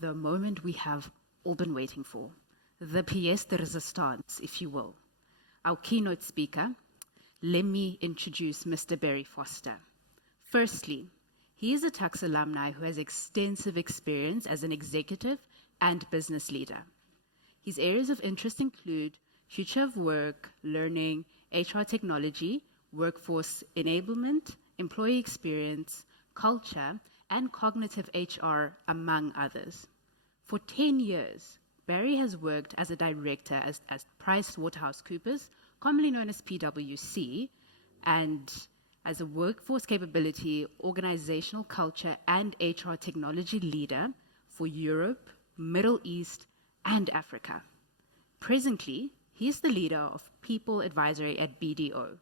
the moment we have all been waiting for, the pièce de résistance, if you will. Our keynote speaker, let me introduce Mr. Barry Vorster. Firstly, he is a Tuks alumni who has extensive experience as an executive and business leader. His areas of interest include future of work, learning, HR technology, workforce enablement, employee experience, culture, and cognitive HR, among others. For 10 years, Barry has worked as a director at Pricewater House Coppers, commonly known as PwC, and as a workforce capability, organizational culture, and HR technology leader for Europe, Middle East, and Africa. Presently, he is the leader of People Advisory at BDO.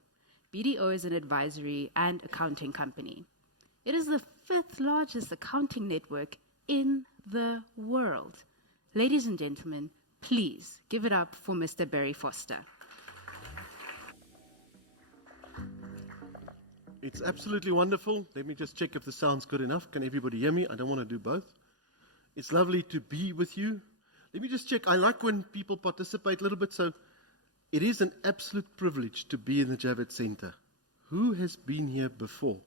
BDO is an advisory and accounting company. It is the 5th largest accounting network in the world. Ladies and gentlemen, please give it up for Mr. Barry Vorster. It's absolutely wonderful. Let me just check if the sound's good enough. Can everybody hear me? I don't want to do both. It's lovely to be with you. Let me just check. I like when people participate a little bit, so it is an absolute privilege to be in the Javits Center. Who has been here before?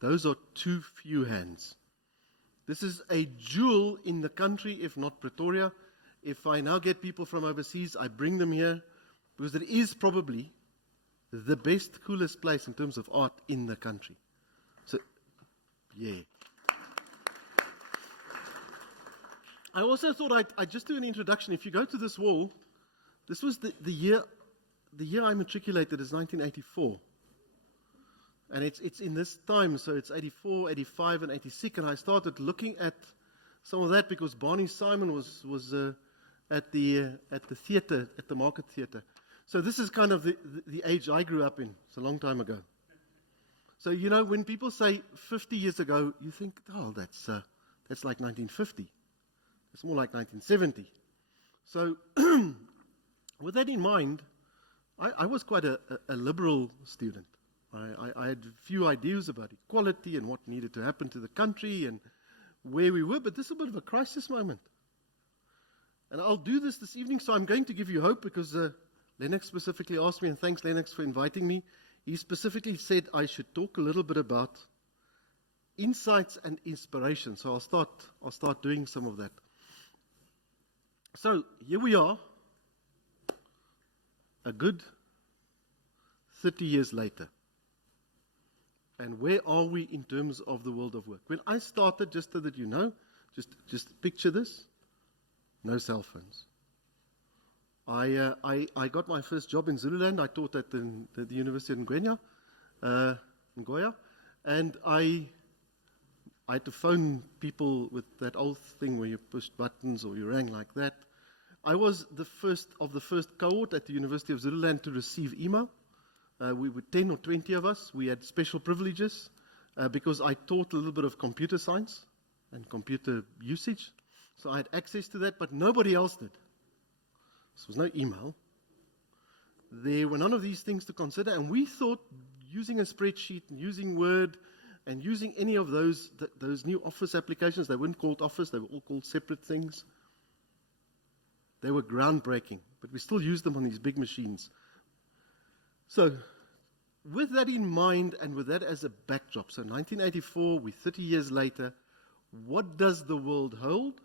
Those are too few hands. This is a jewel in the country, if not Pretoria. If I now get people from overseas, I bring them here because it is probably the best, coolest place in terms of art in the country. So, yeah. I also thought I'd just do an introduction. If you go to this wall, this was the year I matriculated is 1984. And it's in this time, so it's 84, 85, and 86, and I started looking at some of that because Barney Simon was at the theatre, at the Market Theatre. So this is kind of the age I grew up in. It's a long time ago. So, you know, when people say 50 years ago, you think, oh, that's like 1950. It's more like 1970. So with that in mind, I was quite a liberal student. I had few ideas about equality and what needed to happen to the country and where we were, but this is a bit of a crisis moment. And I'll do this evening, so I'm going to give you hope because Lennox specifically asked me, and thanks Lennox for inviting me. He specifically said I should talk a little bit about insights and inspiration. So I'll start doing some of that. So here we are, a good 30 years later. And where are we in terms of the world of work? When I started, just so that you know, just picture this, no cell phones. I got my first job in Zululand. I taught at the University of Ngoya, and I had to phone people with that old thing where you pushed buttons or you rang like that. I was the first cohort at the University of Zululand to receive email. We were 10 or 20 of us. We had special privileges because I taught a little bit of computer science and computer usage. So I had access to that, but nobody else did. There was no email. There were none of these things to consider, and we thought using a spreadsheet, using Word, and using any of those new Office applications, they weren't called Office, they were all called separate things. They were groundbreaking, but we still used them on these big machines. So, with that in mind and with that as a backdrop, so 1984, we're 30 years later, what does the world hold?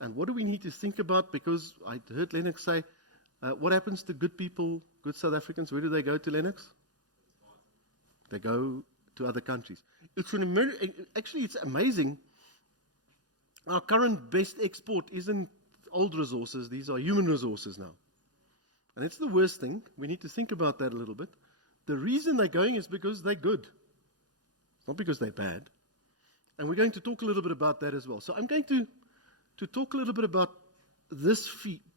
And what do we need to think about? Because I heard Lennox say, what happens to good people, good South Africans? Where do they go to, Lennox? They go to other countries. Actually, it's amazing. Our current best export isn't old resources. These are human resources now. And it's the worst thing. We need to think about that a little bit. The reason they're going is because they're good. It's not because they're bad. And we're going to talk a little bit about that as well. So I'm going to talk a little bit about this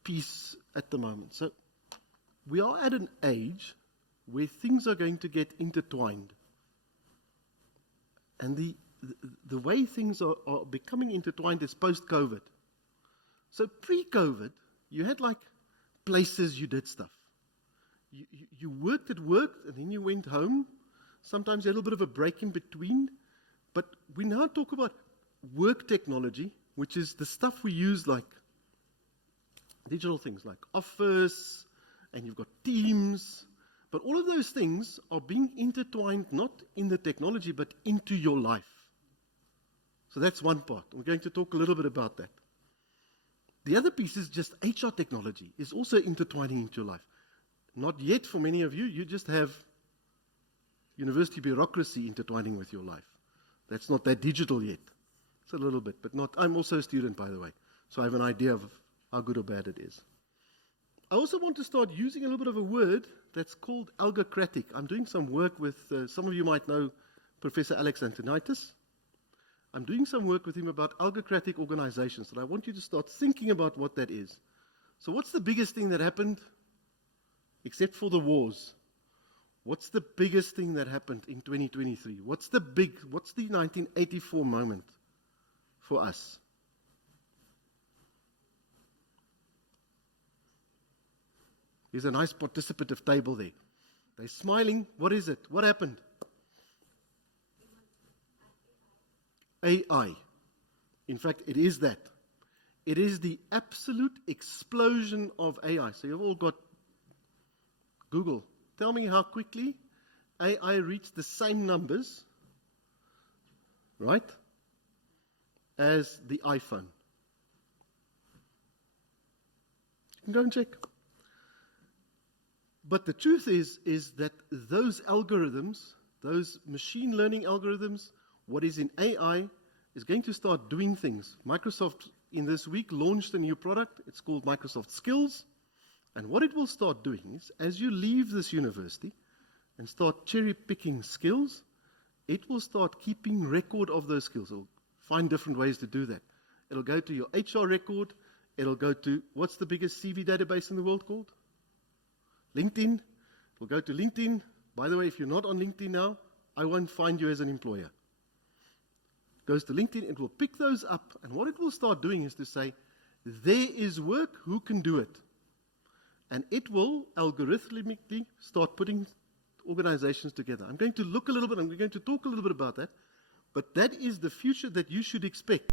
piece at the moment. So we are at an age where things are going to get intertwined. And the way things are becoming intertwined is post-COVID. So pre-COVID, you had like places you did stuff. You worked at work, and then you went home. Sometimes you had a little bit of a break in between. But we now talk about work technology, which is the stuff we use like digital things like Office, and you've got Teams, but all of those things are being intertwined not in the technology but into your life. So that's one part. We're going to talk a little bit about that. The other piece is just HR technology is also intertwining into your life. Not yet for many of you, you just have university bureaucracy intertwining with your life. That's not that digital yet. It's a little bit, but not. I'm also a student, by the way, so I have an idea of how good or bad it is. I also want to start using a little bit of a word that's called algocratic. I'm doing some work with, some of you might know Professor Alex Antonitis. I'm doing some work with him about algocratic organizations, and I want you to start thinking about what that is. So what's the biggest thing that happened, except for the wars? What's the biggest thing that happened in 2023? What's the 1984 moment for us? There's a nice participative table there. They're smiling. What is it? What happened? AI. In fact, it is that. It is the absolute explosion of AI. So you've all got Google. Tell me how quickly AI reached the same numbers, right, as the iPhone. You can go and check. But the truth is that those algorithms, those machine learning algorithms, what is in AI is going to start doing things. Microsoft in this week launched a new product. It's called Microsoft Skills. And what it will start doing is, as you leave this university and start cherry-picking skills, it will start keeping record of those skills. It'll find different ways to do that. It'll go to your HR record. It'll go to, what's the biggest CV database in the world called? LinkedIn. It'll go to LinkedIn. By the way, if you're not on LinkedIn now, I won't find you as an employer. Goes to LinkedIn, it will pick those up, and what it will start doing is to say, there is work, who can do it? And it will algorithmically start putting organizations together. I'm going to look a little bit, I'm going to talk a little bit about that, but that is the future that you should expect.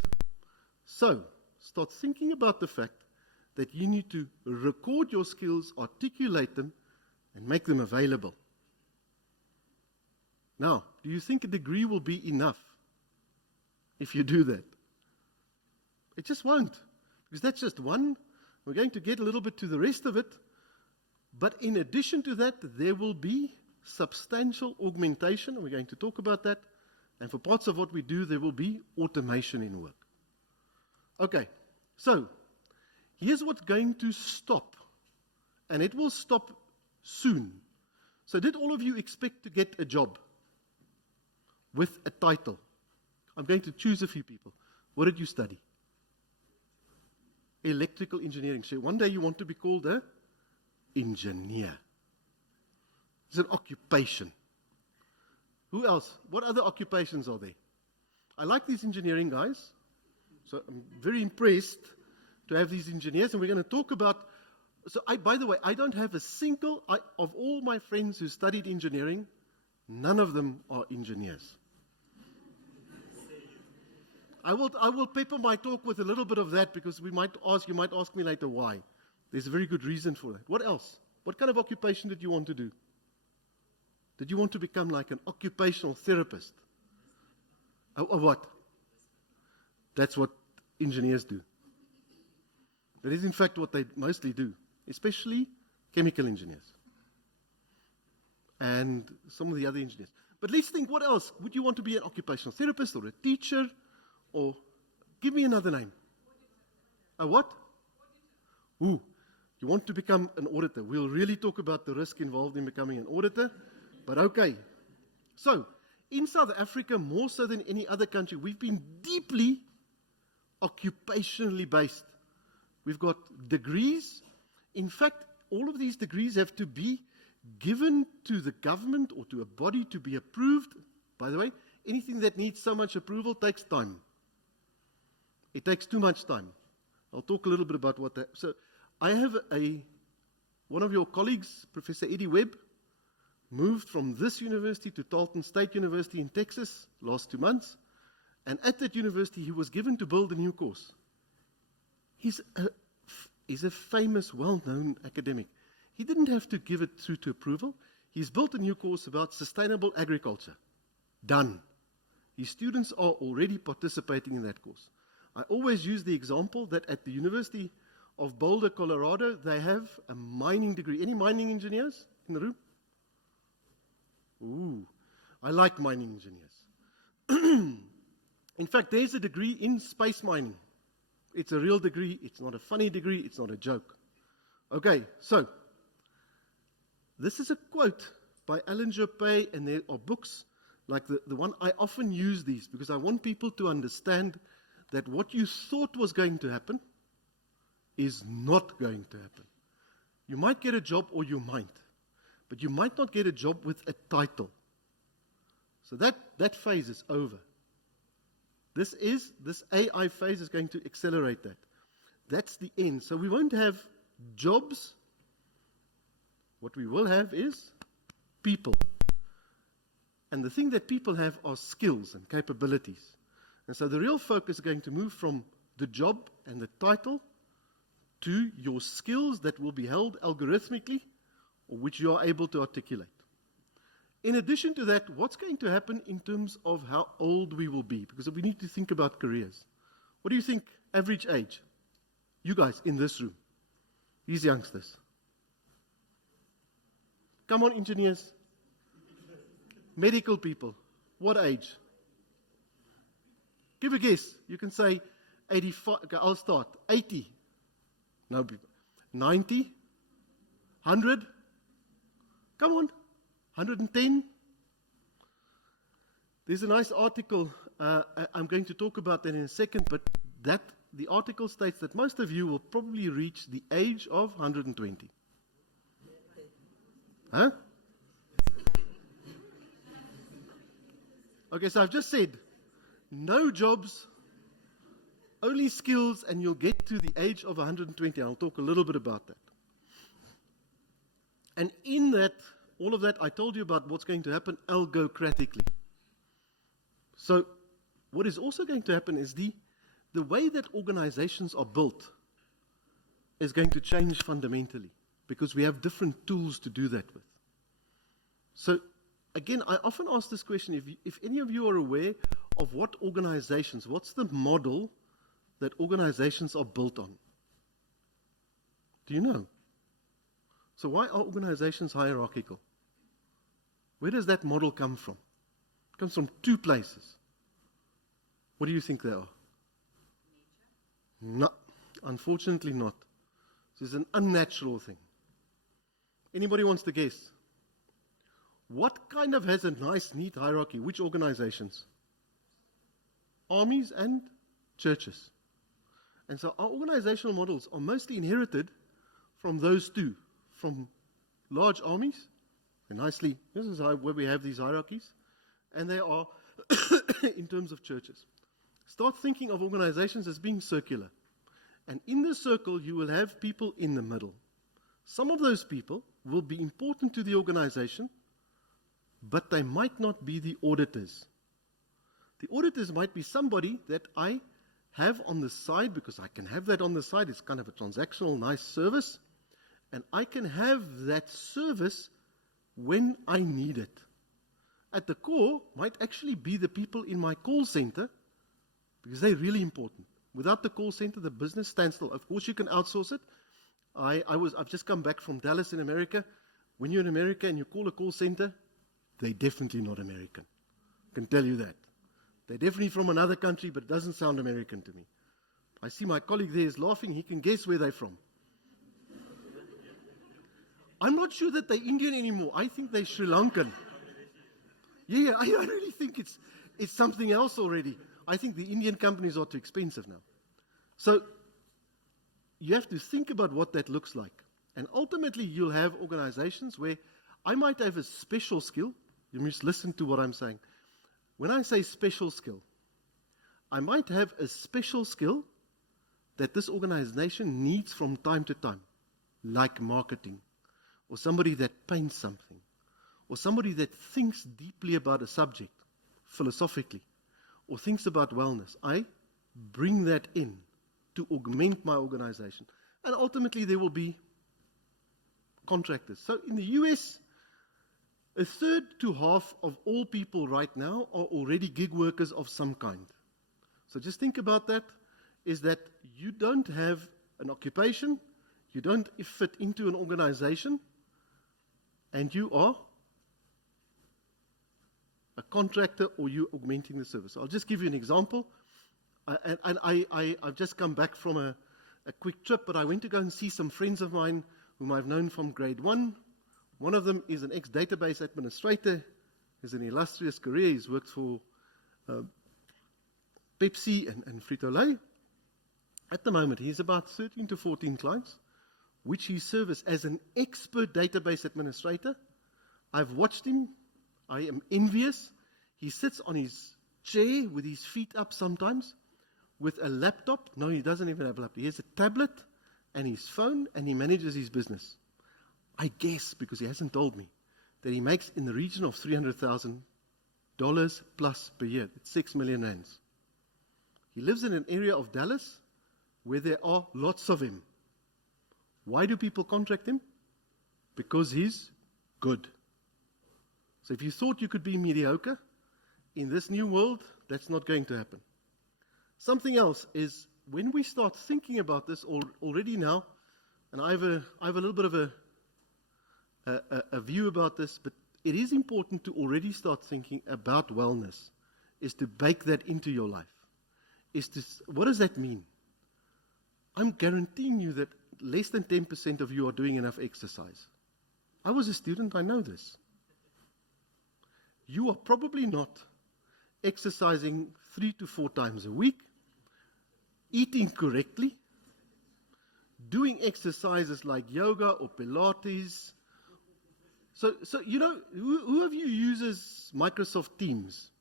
So, start thinking about the fact that you need to record your skills, articulate them, and make them available. Now, do you think a degree will be enough if you do that? It just won't, because that's just one. We're going to get a little bit to the rest of it, but in addition to that, there will be substantial augmentation, and we're going to talk about that, and for parts of what we do, there will be automation in work. Okay, so here's what's going to stop, and it will stop soon. So did all of you expect to get a job with a title? I'm going to choose a few people. What did you study? Electrical engineering. So one day you want to be called an engineer. It's an occupation. Who else? What other occupations are there? I like these engineering guys. So I'm very impressed to have these engineers, and we're going to talk about. So by the way, I don't have a single, of all my friends who studied engineering, none of them are engineers. I will pepper my talk with a little bit of that, because you might ask me later why. There's a very good reason for that. What else? What kind of occupation did you want to do? Did you want to become like an occupational therapist? Or what? That's what engineers do. That is in fact what they mostly do, especially chemical engineers and some of the other engineers. But let's think, what else? Would you want to be an occupational therapist or a teacher? Or give me another name. A what? Ooh, you want to become an auditor. We'll really talk about the risk involved in becoming an auditor. But okay. So, in South Africa, more so than any other country, we've been deeply occupationally based. We've got degrees. In fact, all of these degrees have to be given to the government or to a body to be approved. By the way, anything that needs so much approval takes time. It takes too much time. I'll talk a little bit about what that. So I have one of your colleagues, Professor Eddie Webb, moved from this university to Tarleton State University in Texas last 2 months. And at that university, he was given to build a new course. He's a famous, well-known academic. He didn't have to give it through to approval. He's built a new course about sustainable agriculture. Done. His students are already participating in that course. I always use the example that at the University of Boulder, Colorado, they have a mining degree. Any mining engineers in the room? Ooh, I like mining engineers. In fact, there's a degree in space mining. It's a real degree. It's not a funny degree. It's not a joke. Okay, so this is a quote by Alan Jope, and there are books like the one. I often use these because I want people to understand that what you thought was going to happen is not going to happen. You might get a job or you might, but you might not get a job with a title. So that phase is over. This AI phase is going to accelerate that. That's the end. So we won't have jobs. What we will have is people. And the thing that people have are skills and capabilities. And so the real focus is going to move from the job and the title to your skills that will be held algorithmically or which you are able to articulate. In addition to that, what's going to happen in terms of how old we will be? Because we need to think about careers. What do you think average age? You guys in this room. These youngsters. Come on, engineers. Medical people. What age? Give a guess. You can say 85. Okay, I'll start. 80. No people. 90. 100. Come on. 110. There's a nice article. I'm going to talk about that in a second, but the article states that most of you will probably reach the age of 120. Huh? Okay, so I've just said, no jobs, only skills, and you'll get to the age of 120. I'll talk a little bit about that. And in that, all of that, I told you about what's going to happen algocratically. So what is also going to happen is the way that organizations are built is going to change fundamentally because we have different tools to do that with. So again, I often ask this question, if any of you are aware of what's the model that organizations are built on? Do you know? So why are organizations hierarchical? Where does that model come from? It comes from two places. What do you think they are? No, unfortunately not. This is an unnatural thing. Anybody wants to guess? What kind of has a nice, neat hierarchy? Which organizations? Armies and churches. And so our organizational models are mostly inherited from those two, from large armies, and nicely, this is where we have these hierarchies, and they are in terms of churches. Start thinking of organizations as being circular. And in the circle, you will have people in the middle. Some of those people will be important to the organization, but they might not be the auditors. The auditors might be somebody that I have on the side, because I can have that on the side. It's kind of a transactional, nice service. And I can have that service when I need it. At the core might actually be the people in my call center, because they're really important. Without the call center, the business stands still. Of course, you can outsource it. I've just come back from Dallas in America. When you're in America and you call a call center, they're definitely not American. I can tell you that. They're definitely from another country, but it doesn't sound American to me. I see my colleague there is laughing. He can guess where they're from. I'm not sure that they're Indian anymore. I think they're Sri Lankan. Yeah, I really think it's something else already. I think the Indian companies are too expensive now. So you have to think about what that looks like. And ultimately, you'll have organizations where I might have a special skill. You must listen to what I'm saying. When I say special skill, I might have a special skill that this organization needs from time to time, like marketing, or somebody that paints something, or somebody that thinks deeply about a subject, philosophically, or thinks about wellness, I bring that in to augment my organization. And ultimately, there will be contractors. So in the US, a third to half of all people right now are already gig workers of some kind. So just think about that, is that you don't have an occupation, you don't fit into an organization, and you are a contractor or you're augmenting the service. I'll just give you an example. I've just come back from a quick trip, but I went to go and see some friends of mine whom I've known from grade 1. One of them is an ex-database administrator. He's an illustrious career. He's worked for Pepsi and Frito-Lay. At the moment, he's about 13 to 14 clients, which he serves as an expert database administrator. I've watched him. I am envious. He sits on his chair with his feet up sometimes with a laptop. No, he doesn't even have a laptop. He has a tablet and his phone, and he manages his business. I guess, because he hasn't told me, that he makes in the region of $300,000 plus per year. It's 6 million rands. He lives in an area of Dallas where there are lots of him. Why do people contract him? Because he's good. So if you thought you could be mediocre, in this new world, that's not going to happen. Something else is, when we start thinking about this already now, and I have a little bit of a view about this, but it is important to already start thinking about wellness, is to bake that into your life. What does that mean? I'm guaranteeing you that less than 10% of you are doing enough exercise. I was a student, I know this. You are probably not exercising 3 to 4 times a week, eating correctly, doing exercises like yoga or Pilates. So you know, who of you uses Microsoft Teams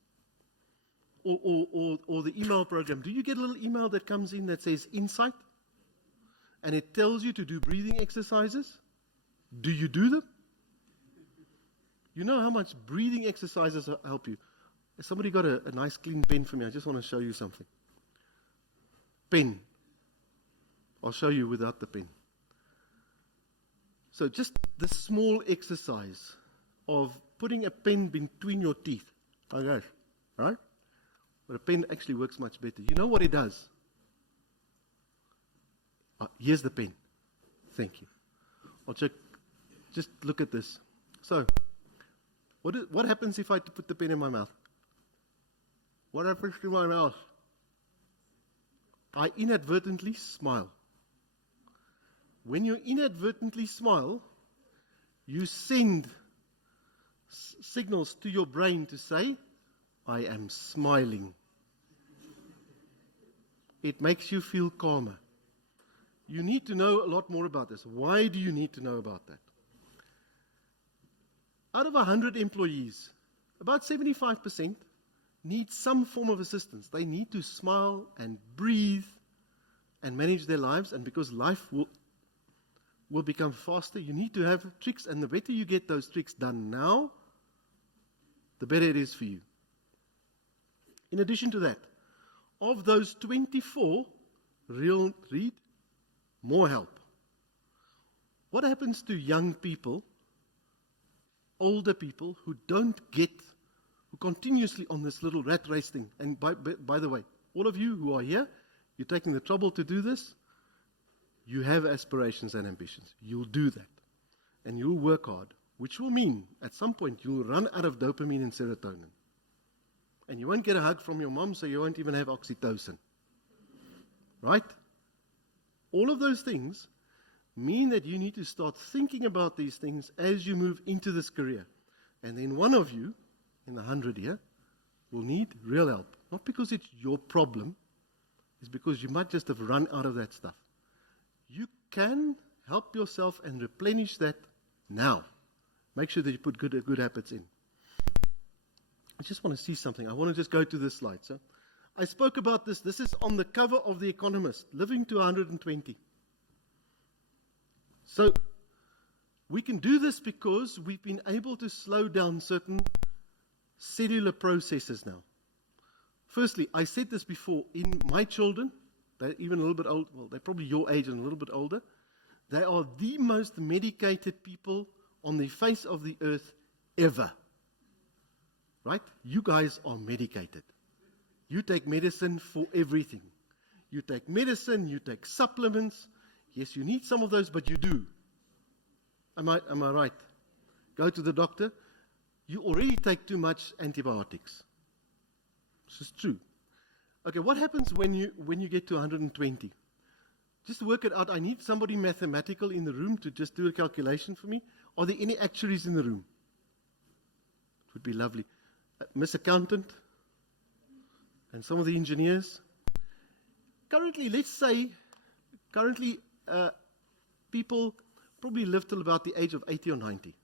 or the email program? Do you get a little email that comes in that says Insight? And it tells you to do breathing exercises? Do you do them? You know how much breathing exercises help you. Has somebody got a nice clean pen for me? I just want to show you something. Pen. I'll show you without the pen. So just this small exercise of putting a pen between your teeth. Okay, right? But a pen actually works much better. You know what it does? Here's the pen. Thank you. I'll check. Just look at this. So, what happens if I put the pen in my mouth? What happens to my mouth? I inadvertently smile. When you inadvertently smile, you send signals to your brain to say, I am smiling. It makes you feel calmer. You need to know a lot more about this. Why do you need to know about that? Out of 100 employees, about 75% need some form of assistance. They need to smile and breathe and manage their lives, and because life will become faster, you need to have tricks, and the better you get those tricks done now, the better it is for you. In addition to that, of those 24, read more help. What happens to young people, older people who continuously on this little rat race thing? And by the way, all of you who are here, you're taking the trouble to do this, you have aspirations and ambitions. You'll do that. And you'll work hard, which will mean at some point you'll run out of dopamine and serotonin. And you won't get a hug from your mom, so you won't even have oxytocin. Right? All of those things mean that you need to start thinking about these things as you move into this career. And then one of you, in the 100 here, will need real help. Not because it's your problem, it's because you might just have run out of that stuff. You can help yourself and replenish that now. Make sure that you put good habits in. I just want to see something. I want to just go to this slide. So I spoke about this. This is on the cover of The Economist, living to 120. So we can do this because we've been able to slow down certain cellular processes now. Firstly, I said this before, in my children, they're even a little bit old, well, they're probably your age and a little bit older, they are the most medicated people on the face of the earth ever. Right? You guys are medicated. You take medicine for everything. You take medicine, you take supplements. Yes, you need some of those, but you do. Am I right? Go to the doctor. You already take too much antibiotics. This is true. Okay, what happens when you get to 120? Just to work it out, I need somebody mathematical in the room to just do a calculation for me. Are there any actuaries in the room? It would be lovely. Miss Accountant and some of the engineers. Currently, let's say, people probably live till about the age of 80 or 90.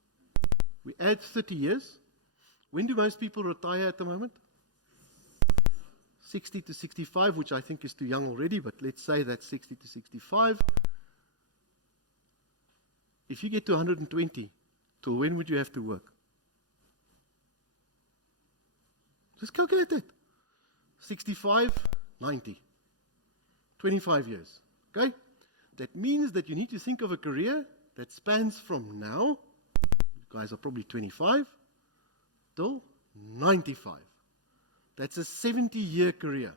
We add 30 years. When do most people retire at the moment? 60 to 65, which I think is too young already, but let's say that's 60 to 65. If you get to 120, till when would you have to work? Just calculate that. 65, 90. 25 years. Okay? That means that you need to think of a career that spans from now, you guys are probably 25, till 95. That's a 70-year career.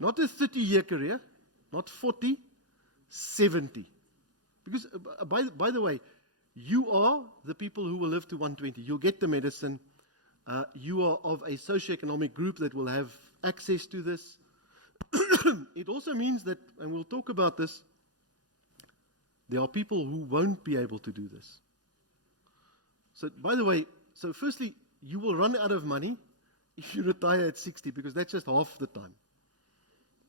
Not a 30-year career, not 40, 70. Because, by the way, you are the people who will live to 120. You'll get the medicine. You are of a socioeconomic group that will have access to this. It also means that, and we'll talk about this, there are people who won't be able to do this. So, by the way, firstly, you will run out of money if you retire at 60, because that's just half the time.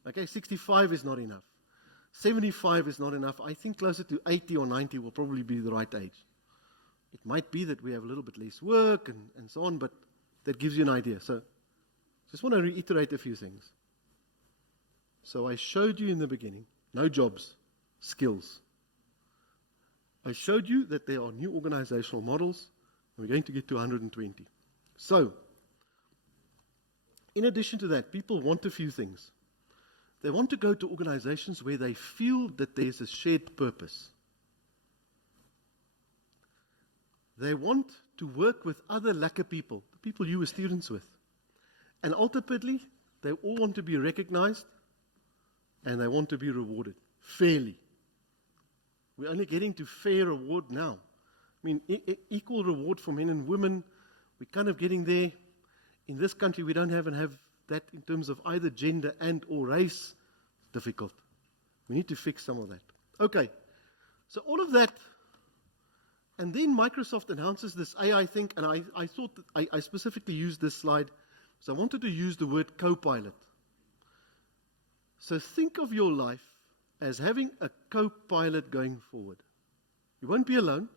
Okay, 65 is not enough. 75 is not enough. I think closer to 80 or 90 will probably be the right age. It might be that we have a little bit less work and so on, but that gives you an idea. So, just want to reiterate a few things. So, I showed you in the beginning, no jobs, skills. I showed you that there are new organizational models, and we're going to get to 120. So, in addition to that, people want a few things. They want to go to organizations where they feel that there's a shared purpose. They want to work with other lacquer people, the people you were students with. And ultimately, they all want to be recognized and they want to be rewarded fairly. We're only getting to fair reward now. I mean, equal reward for men and women, we're kind of getting there. In this country, we don't have that in terms of either gender and or race. It's difficult. We need to fix some of that. Okay, so all of that, and then Microsoft announces this AI thing, and I thought that I specifically used this slide because I wanted to use the word co-pilot. So think of your life as having a co-pilot going forward. You won't be alone.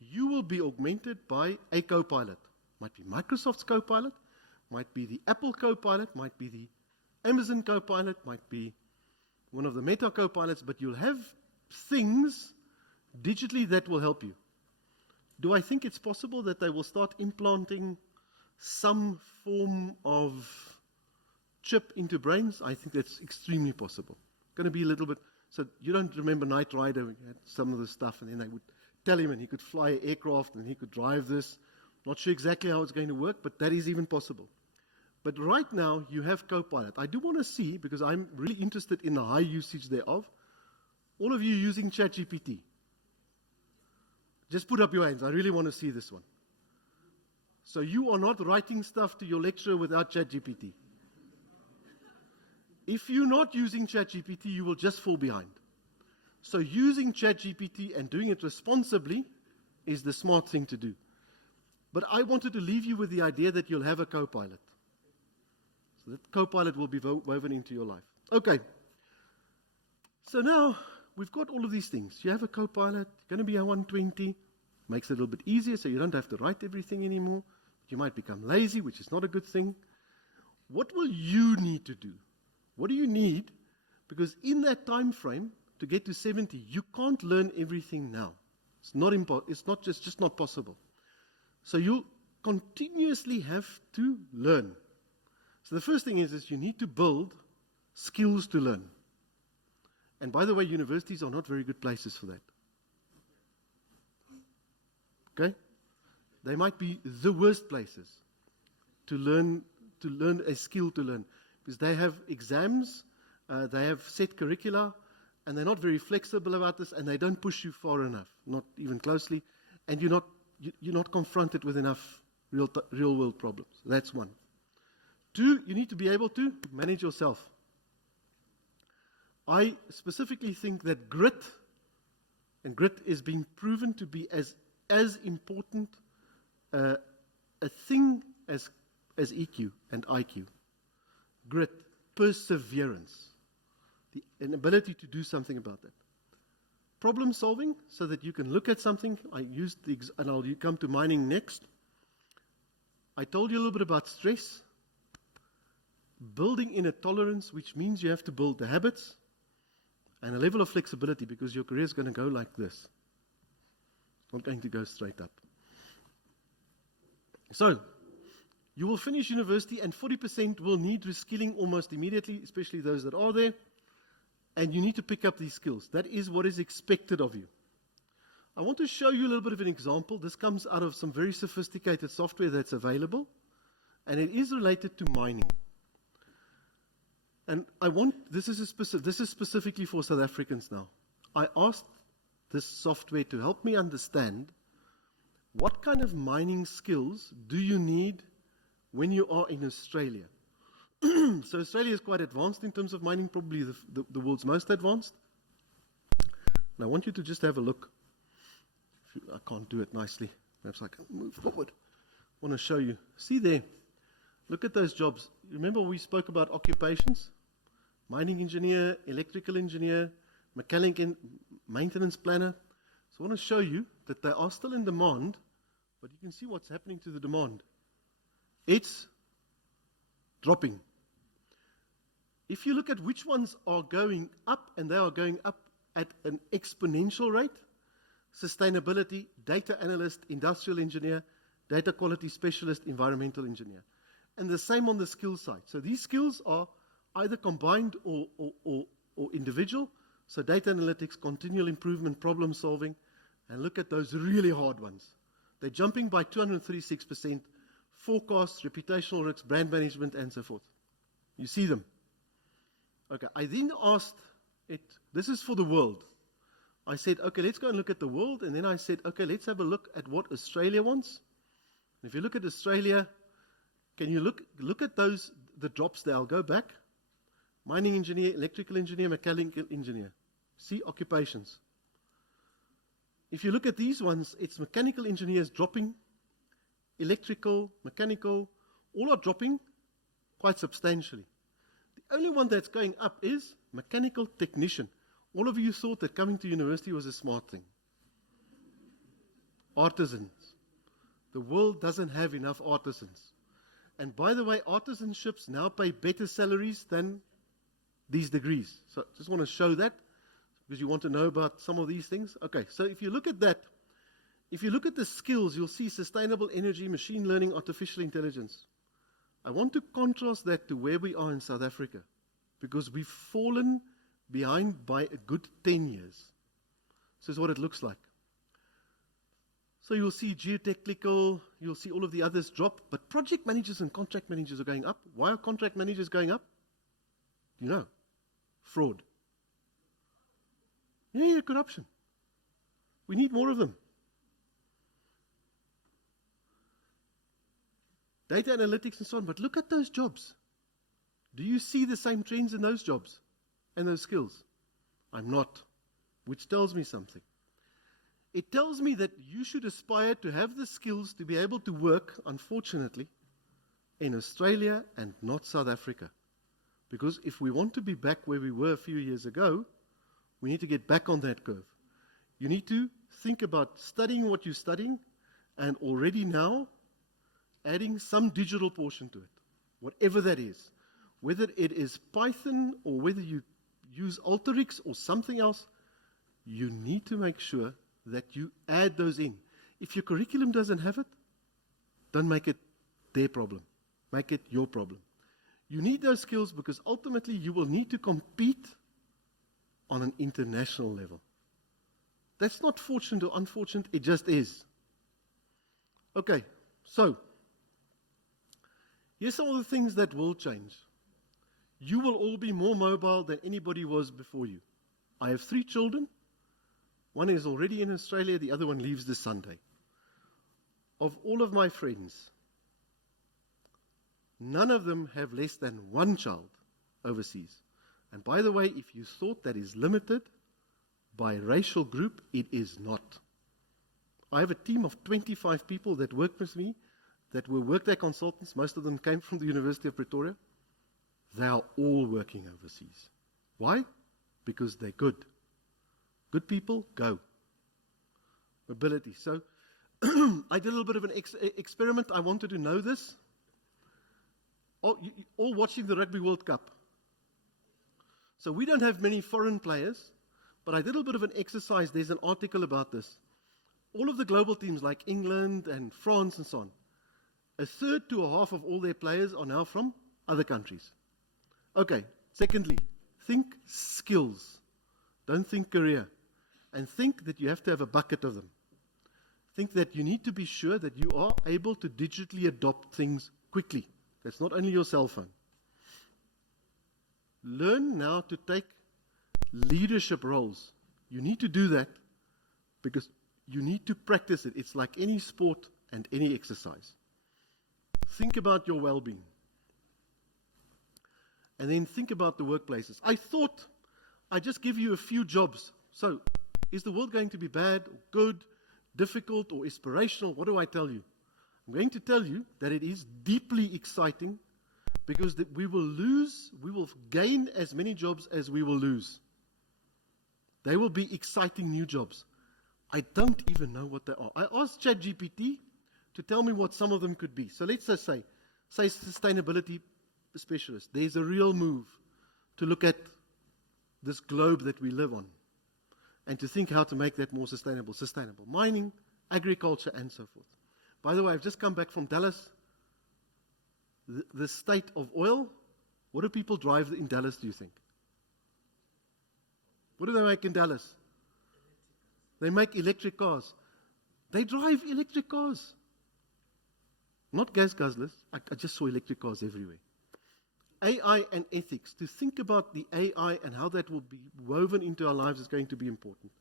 You will be augmented by a co-pilot. Might be Microsoft's co-pilot, might be the Apple co-pilot, might be the Amazon co-pilot, might be one of the Meta co-pilots, but you'll have things digitally that will help you. Do I think it's possible that they will start implanting some form of chip into brains? I think that's extremely possible. Going to be a little bit, so you don't remember Knight Rider, we had some of the stuff, and then they would tell him, and he could fly an aircraft, and he could drive this. Not sure exactly how it's going to work, but that is even possible. But right now, you have Copilot. I do want to see, because I'm really interested in the high usage thereof, all of you using ChatGPT. Just put up your hands. I really want to see this one. So you are not writing stuff to your lecturer without ChatGPT. If you're not using ChatGPT, you will just fall behind. So using ChatGPT and doing it responsibly is the smart thing to do. But I wanted to leave you with the idea that you'll have a co-pilot. So that co-pilot will be woven into your life. Okay. So now we've got all of these things. You have a co-pilot, you're going to be a 120. Makes it a little bit easier so you don't have to write everything anymore. You might become lazy, which is not a good thing. What will you need to do? What do you need? Because in that time frame, to get to 70, you can't learn everything now. It's not just not possible. So you'll continuously have to learn. So the first thing is you need to build skills to learn. And by the way, universities are not very good places for that. Okay? They might be the worst places to learn a skill to learn. Because they have exams, they have set curricula, and they're not very flexible about this, and they don't push you far enough, not even closely, and you're not confronted with enough real world problems. That's one. Two, you need to be able to manage yourself. I specifically think that grit is being proven to be as important a thing as EQ and IQ. Grit, perseverance, an ability to do something about that. Problem solving, so that you can look at something. I used and I'll come to mining next. I told you a little bit about stress. Building in a tolerance, which means you have to build the habits and a level of flexibility, because your career is going to go like this. It's not going to go straight up. So, you will finish university and 40% will need reskilling almost immediately, especially those that are there. And you need to pick up these skills. That is what is expected of you. I want to show you a little bit of an example. This comes out of some very sophisticated software that's available. And it is related to mining. And this is specifically for South Africans now. I asked this software to help me understand what kind of mining skills do you need when you are in Australia. So Australia is quite advanced in terms of mining, probably the world's most advanced. And I want you to just have a look. I can't do it nicely. Perhaps I can move forward. I want to show you. See there. Look at those jobs. Remember we spoke about occupations? Mining engineer, electrical engineer, mechanic and maintenance planner. So I want to show you that they are still in demand, but you can see what's happening to the demand. It's dropping. If you look at which ones are going up, and they are going up at an exponential rate, sustainability, data analyst, industrial engineer, data quality specialist, environmental engineer. And the same on the skill side. So these skills are either combined or individual. So data analytics, continual improvement, problem solving, and look at those really hard ones. They're jumping by 236%, forecasts, reputational risks, brand management, and so forth. You see them. Okay, I then asked it, this is for the world. I said, okay, let's go and look at the world. And then I said, okay, let's have a look at what Australia wants. If you look at Australia, can you look at those, the drops there? I'll go back. Mining engineer, electrical engineer, mechanical engineer. See occupations. If you look at these ones, it's mechanical engineers dropping, electrical, mechanical, all are dropping quite substantially. The only one that's going up is mechanical technician. All of you thought that coming to university was a smart thing. Artisans. The world doesn't have enough artisans. And by the way, artisanships now pay better salaries than these degrees. So just want to show that because you want to know about some of these things. Okay, so if you look at that, if you look at the skills, you'll see sustainable energy, machine learning, artificial intelligence. I want to contrast that to where we are in South Africa, because we've fallen behind by a good 10 years. This is what it looks like. So you'll see geotechnical, you'll see all of the others drop, but project managers and contract managers are going up. Why are contract managers going up? Do you know? Fraud. Yeah, corruption. We need more of them. Data analytics and so on, but look at those jobs. Do you see the same trends in those jobs and those skills? I'm not, which tells me something. It tells me that you should aspire to have the skills to be able to work, unfortunately, in Australia and not South Africa. Because if we want to be back where we were a few years ago, we need to get back on that curve. You need to think about studying what you're studying and already now adding some digital portion to it, whatever that is. Whether it is Python or whether you use Alteryx or something else, you need to make sure that you add those in. If your curriculum doesn't have it, Don't make it their problem. Make it your problem. You need those skills because ultimately you will need to compete on an international level. That's not fortunate or unfortunate, it just is. Okay, so here's some of the things that will change. You will all be more mobile than anybody was before you. I have 3 children. One is already in Australia, the other one leaves this Sunday. Of all of my friends, none of them have less than 1 child overseas. And by the way, if you thought that is limited by racial group, it is not. I have a team of 25 people that work with me, that were Workday consultants. Most of them came from the University of Pretoria. They are all working overseas. Why? Because they're good. Good people, go. Mobility. So, I did a little bit of an experiment. I wanted to know this. All watching the Rugby World Cup. So we don't have many foreign players, but I did a little bit of an exercise. There's an article about this. All of the global teams like England and France and so on, 1/3 to 1/2 of all their players are now from other countries. Okay, secondly, think skills. Don't think career. And think that you have to have a bucket of them. Think that you need to be sure that you are able to digitally adopt things quickly. That's not only your cell phone. Learn now to take leadership roles. You need to do that because you need to practice it. It's like any sport and any exercise. Think about your well-being. And then think about the workplaces. I thought I'd just give you a few jobs. So, is the world going to be bad, or good, difficult, or inspirational? What do I tell you? I'm going to tell you that it is deeply exciting because we will gain as many jobs as we will lose. They will be exciting new jobs. I don't even know what they are. I asked ChatGPT to tell me what some of them could be. So let's just say sustainability specialist. There's a real move to look at this globe that we live on and to think how to make that more sustainable. Sustainable mining, agriculture, and so forth. By the way, I've just come back from Dallas. The state of oil. What do people drive in Dallas, do you think? What do they make in Dallas? They make electric cars. They drive electric cars. Not gas guzzlers. I just saw electric cars everywhere. AI and ethics. To think about the AI and how that will be woven into our lives is going to be important.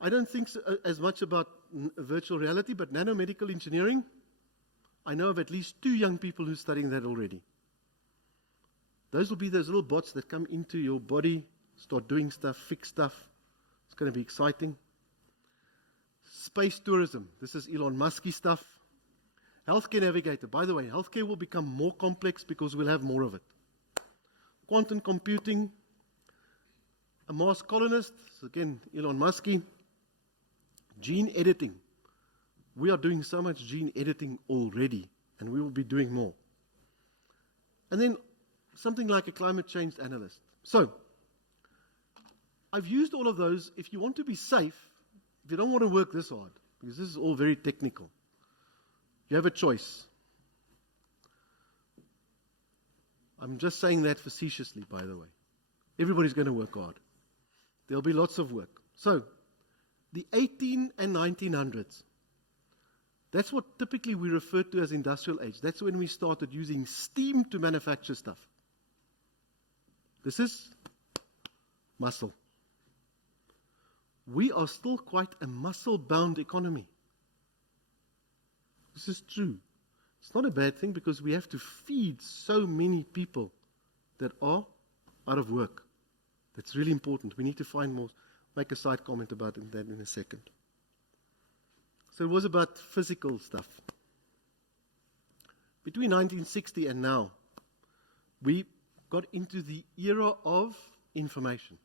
I don't think as much about virtual reality, but nanomedical engineering. I know of at least 2 young people who are studying that already. Those will be those little bots that come into your body, start doing stuff, fix stuff. It's going to be exciting. Space tourism. This is Elon Musk-y stuff. Healthcare navigator. By the way, healthcare will become more complex because we'll have more of it. Quantum computing. A Mars colonist. So again, Elon Musk-y. Gene editing. We are doing so much gene editing already, and we will be doing more. And then something like a climate change analyst. So, I've used all of those. If you want to be safe, if you don't want to work this hard, because this is all very technical, you have a choice. I'm just saying that facetiously, by the way. Everybody's going to work hard. There'll be lots of work. So, the 18 and 1900s, that's what typically we refer to as industrial age. That's when we started using steam to manufacture stuff. This is muscle. We are still quite a muscle-bound economy. This is true. It's not a bad thing because we have to feed so many people that are out of work. That's really important. We need to find more. Make a side comment about that in a second. So it was about physical stuff. Between 1960 and now, we got into the era of information.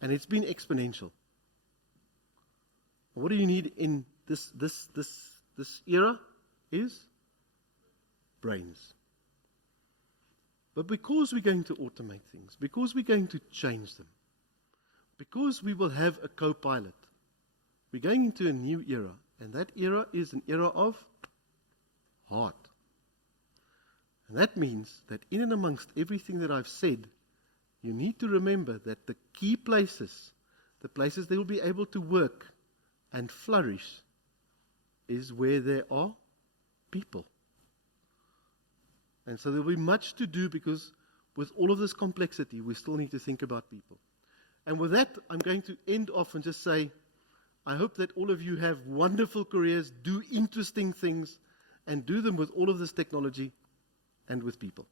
And it's been exponential. What do you need in this era is brains. But because we're going to automate things, because we're going to change them, because we will have a co-pilot, we're going into a new era. And that era is an era of hard. And that means that in and amongst everything that I've said, you need to remember that the key places, the places they will be able to work and flourish, is where there are people. And so there will be much to do, because with all of this complexity, we still need to think about people. And with that, I'm going to end off and just say, I hope that all of you have wonderful careers, do interesting things, and do them with all of this technology and with people.